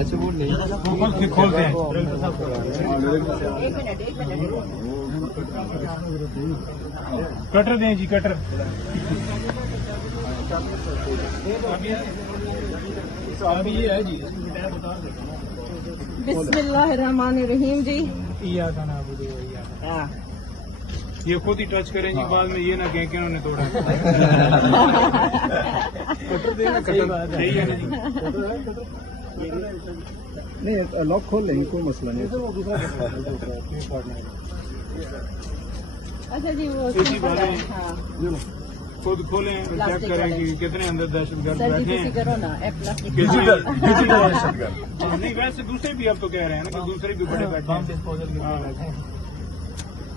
अच्छा वो नहीं खोलते हैं। कटर दें जी, कटर। अभी ये है जी, बिस्मिल्लाहिर्रहमानिर्रहीम जी। ये खुद ही टच करें जी, बाद में ये ना कहें कि उन्होंने तोड़ा। कटर देना, कटर सही है ना जी। नहीं, लॉक खोल लेंगे, कोई मसला नहीं। अच्छा जी, वो इसी बारे में हाँ। खुद खोलें, चेक करें कि कितने अंदर दहशतगर्द सर जी बैठे किसी हैं। करो ना प्लास्टिक। नहीं, वैसे दूसरे भी अब तो कह रहे हैं ना कि दूसरे भी बड़े बैठे हैं।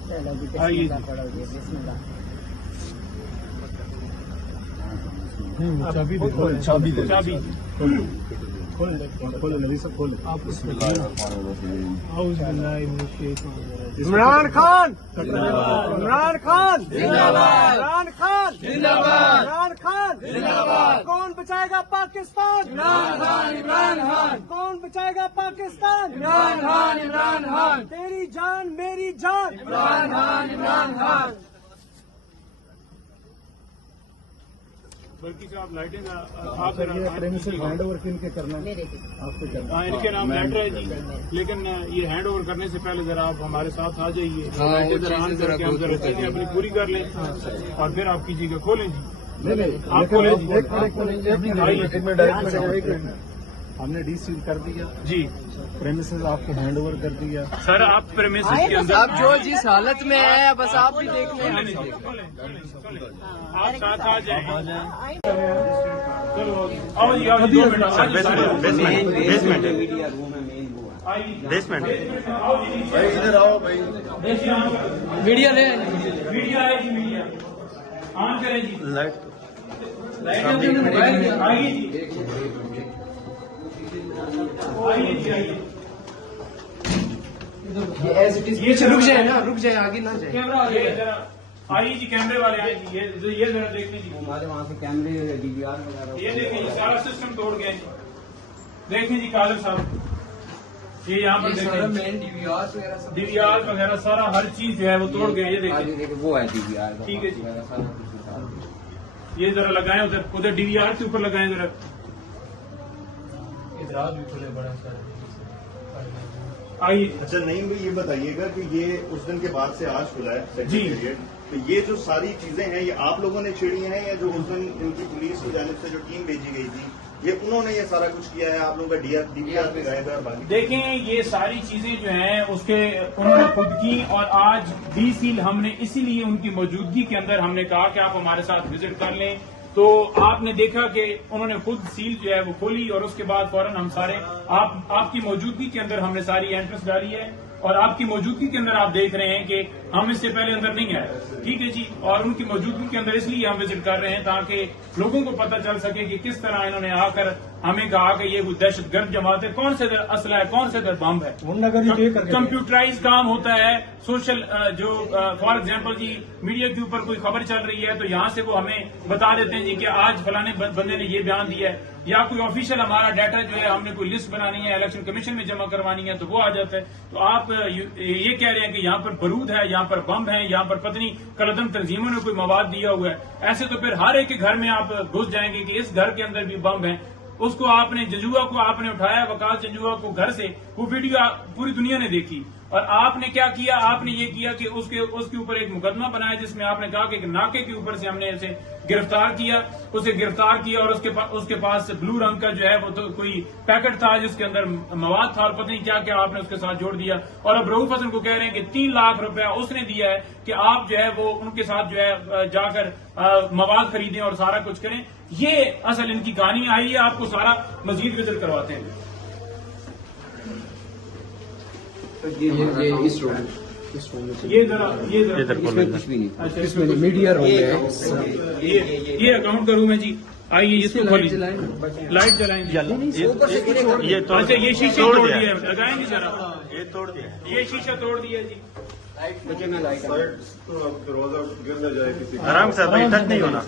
चलो जी, आइए। बिस्मिल्लाह पढ़ो जी, बिस्मिल्लाह। चाबी दे, चाबी खोले नबी सब खोले। इमरान खान, इमरान खान जिंदाबाद, इमरान खान जिंदाबाद, इमरान खान जिंदाबाद। कौन बचाएगा पाकिस्तान? इमरान खान, इमरान खान, कौन बचाएगा पाकिस्तान? इमरान खान, इमरान खान, तेरी जान मेरी जान। इमरान खान, इमरान खान। बल्कि साहब लाइटिंग आप प्रेमिसेस हैंड ओवर किन के करना है? मेरे को आपको करना हाँ, इनके नाम लेटर है जी, लेकिन ये हैंड ओवर करने से पहले जरा आप हमारे साथ आ जाइए। लाइटें जरा ऑन करके हम जरा चीजें अपनी पूरी कर लें और फिर आप कीजिएगा, खोलें जी। नहीं आप खोलें जी। एक मिनट हमने डी सील कर दिया जी प्रेमिसेस, आपको हैंड ओवर कर दिया। सर, आप प्रेमिसेस के अंदर आप जो जिस हालत में है बस आप भी देख लें। आप साथ आ जाएं। चलो आओ जी, आओ जी, 2 मिनट। बेसमेंट आओ जी, इधर आओ भाई। मीडिया ले मीडिया है जी, मीडिया ऑन करें जी। लाइट आइए जी, आइए जी, आइए। ये रुक जाए ना, रुक जाए, आगे ना जाए। कैमरा ये जरा आइए जी, कैमरे वाले आइए जी, ये जरा देख लीजिए। हमारे वहाँ से कैमरे DVR वगैरह ये देखिए, ये सारा सिस्टम तोड़ गया जी। देखें जी कादर साहब, ये यहाँ पर देखें मेन DVR वगैरह सब DVR वगैरह सारा हर चीज जो है वो तोड़ गया। ये देखिए, देखिए वो है DVR। ठीक है जी। ये जरा लगाएं उधर, उधर DVR के ऊपर लगाएं जरा। भी खुले बड़ा सारा। आइए अच्छा नईम भाई, ये बताइएगा कि ये उस दिन के बाद से आज खुला है जी। सेक्रेटेरिएट, तो ये जो सारी चीजें हैं ये आप लोगों ने छेड़ी हैं या जो उस दिन इनकी पुलिस की जानिब से जो टीम भेजी गई थी ये उन्होंने ये सारा कुछ किया है? आप लोगों का DVR पे गायब है और बाकी देखें, ये सारी चीजें जो हैं उसके उन्होंने खुद की, और आज डी सील हमने इसीलिए उनकी मौजूदगी के अंदर हमने कहा कि आप हमारे साथ विजिट कर लें। तो आपने देखा कि उन्होंने खुद सील जो है वो खोली और उसके बाद फौरन हम सारे आपकी मौजूदगी के अंदर हमने सारी एंट्रेंस डाली है और आपकी मौजूदगी के अंदर आप देख रहे हैं कि हम इससे पहले अंदर नहीं आए। ठीक है जी, और उनकी मौजूदगी के अंदर इसलिए हम विजिट कर रहे हैं ताकि लोगों को पता चल सके कि किस तरह इन्होंने आकर हमें कहा कि ये कोई दहशतगर्द जमात है, कौन से असला है, कौन से बम है। कंप्यूटराइज काम होता है, सोशल जो फॉर एग्जांपल जी मीडिया के ऊपर कोई खबर चल रही है तो यहाँ से वो हमें बता देते हैं जी कि आज फलाने बंदे ने ये बयान दिया है, या कोई ऑफिशियल हमारा डाटा जो है हमने कोई लिस्ट बनानी है, इलेक्शन कमीशन में जमा करवानी है तो वो आ जाता है। तो आप ये कह रहे हैं कि यहाँ पर बारूद है, यहाँ पर बम है, यहाँ पर पत्नी कलदम तंजीमों ने कोई मवाद दिया हुआ है, ऐसे तो फिर हर एक के घर में आप घुस जाएंगे कि इस घर के अंदर भी बम है। उसको आपने जंजुआ को आपने उठाया, वकास जंजुआ को घर से, वो वीडियो पूरी दुनिया ने देखी और आपने क्या किया, आपने ये किया कि उसके ऊपर एक मुकदमा बनाया जिसमें आपने कहा कि नाके के ऊपर से हमने उसे गिरफ्तार किया और उसके पास ब्लू रंग का जो है वो तो कोई पैकेट था जिसके अंदर मवाद था और पता नहीं क्या क्या आपने उसके साथ जोड़ दिया। और अब रऊफ हसन को कह रहे हैं कि 3 लाख रुपया उसने दिया है कि आप जो है वो उनके साथ जो है जाकर मवाद खरीदें और सारा कुछ करें। ये असल इनकी कहानी आई है, आपको सारा मजीद विजिट करवाते हैं। ये जरा इसमें कुछ भी नहीं, अच्छा, इसमें मीडिया रूम है। ये अकाउंट का रूम है जी। आइए इसको खोलिए, लाइट जलाएंगे। ये तो अच्छा ये शीशे तोड़ दिया है, लगाएंगे जरा। ये तोड़ दिया। ये शीशा तोड़ दिया जी। दरवाजा गिर न जाए किसी आराम से भाई, टच नहीं होना।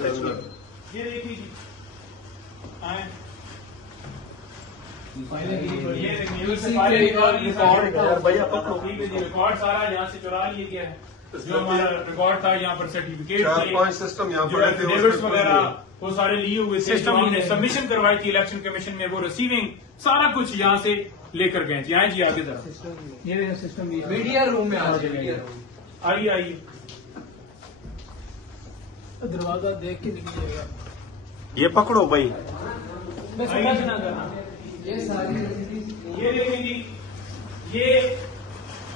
ये देखिए जी, आए। ये देखिए सारे रिकॉर्ड सारा यहाँ से चुरा लिया गया है। जो हमारा रिकॉर्ड था यहाँ पर सर्टिफिकेट 4-5 सिस्टम यहाँ पर एफिडेविट्स वगैरह वो सारे लिए हुए थे, जो हमने सबमिशन करवाई थी इलेक्शन कमीशन में, वो रिसीविंग सारा कुछ यहाँ से लेकर गए जी। आए जी आगे जरा, ये देखो सिस्टम मीडिया रूम में आ जाइए। आइए आइए। दरवाजा देख के निकलिएगा। ये पकड़ो भाई। ये देखिए जी, ये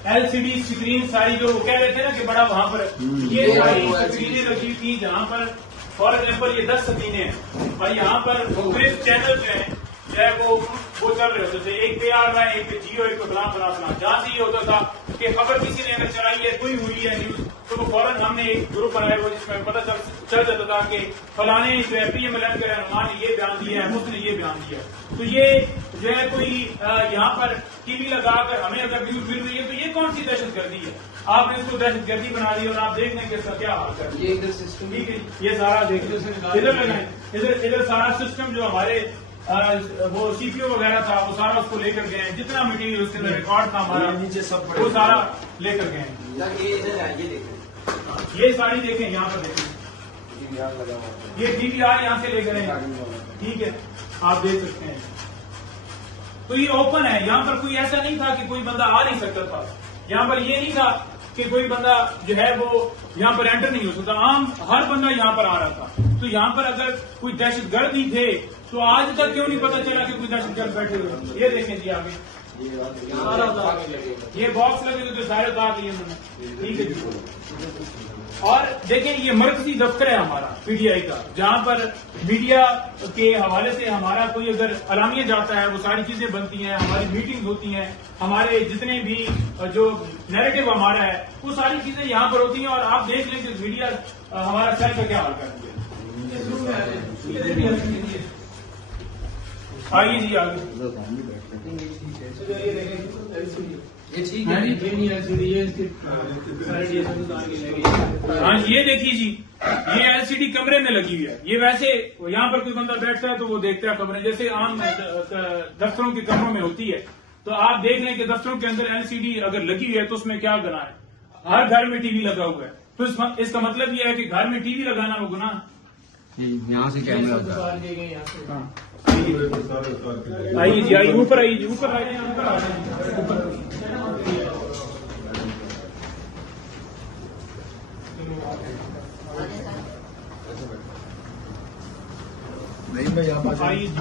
एलसीडी स्क्रीन सारी जो कह रहे थे ना कि बड़ा वहां पर, ये सारी स्क्रीनें लगी थी जहां पर फॉर एग्जाम्पल ये 10 स्क्रीनें हैं और यहाँ पर मुख्तलिफ चैनल जो है वो चल रहे होते थे। एक पे आ रहा है, एक पे जियो, एक पे फला। जहां से ये होता था कि खबर किसी ने अगर चलाई है, कोई हुई है न्यूज, तो वो फौरन हमने एक ग्रुप बनाया हुआ जिसमें पता चल जाता था कि फलाने जो है पीएमएलएन के रहनुमा ने ये बयान दिया है, उसने ये बयान दिया। तो ये जो है कोई यहाँ पर टीवी लगाकर हमें अगर न्यूज मिल रही है तो ये कौन सी दहशतगर्दी है? आपने इसको दहशतगर्दी बना दी और आप देख लें कि इसका क्या हाल कर, ये इधर सिस्टम, ठीक है। ये सारा देखिए, इधर लगाए, इधर सारा सिस्टम जो हमारे वो सीपीओ वगैरह था वो सारा उसको लेकर गए हैं। जितना मटीरियल उसके अंदर रिकॉर्ड था हमारा नीचे सब वो सारा लेकर गए हैं। ये सारी देखें, यहाँ पर देखें, ये डीवीआर यहाँ से लेकर गए, ठीक है, आप देख सकते हैं। तो ये ओपन है, यहाँ पर कोई ऐसा नहीं था कि कोई बंदा आ नहीं सकता था। यहाँ पर ये नहीं था कि कोई बंदा जो है वो यहाँ पर एंटर नहीं हो सकता, आम हर बंदा यहाँ पर आ रहा था। तो यहाँ पर अगर कोई दहशतगर्द ही थे तो आज तक क्यों नहीं पता चला कि कोई दहशतगर्द बैठे हुए? ये देखें जी आगे, ये बॉक्स लगे थे जो सारे उतार लिए उन्होंने, ठीक है जी। और देखें ये मरकजी दफ्तर है हमारा पीटीआई का, जहां पर मीडिया के हवाले से हमारा कोई अगर अलामिया जाता है वो सारी चीजें बनती हैं, हमारी मीटिंग होती हैं, हमारे जितने भी जो नैरेटिव हमारा है वो सारी चीजें यहाँ पर होती हैं। और आप देख लें कि मीडिया हमारा सेल का क्या हाल करती है। आइए जी आगे, ये ठीक है। हाँ ये देखिए जी, ये एलसीडी कमरे में लगी हुई है। ये वैसे यहाँ पर कोई बंदा बैठता है तो वो देखता है खबरें, जैसे आम दफ्तरों के कमरों में होती है। तो आप देख लें कि दफ्तरों के अंदर एलसीडी अगर लगी हुई है तो उसमें क्या गुनाह है? हर घर में टीवी लगा हुआ है, तो इसका मतलब यह है कि घर में टीवी लगाना वो गुनाह। यहाँ से कैमरा आइए जी, आइए ऊपर, आइए जी ऊपर, आइए ऊपर आ जाइए। नहीं मैं यहाँ आइए जी।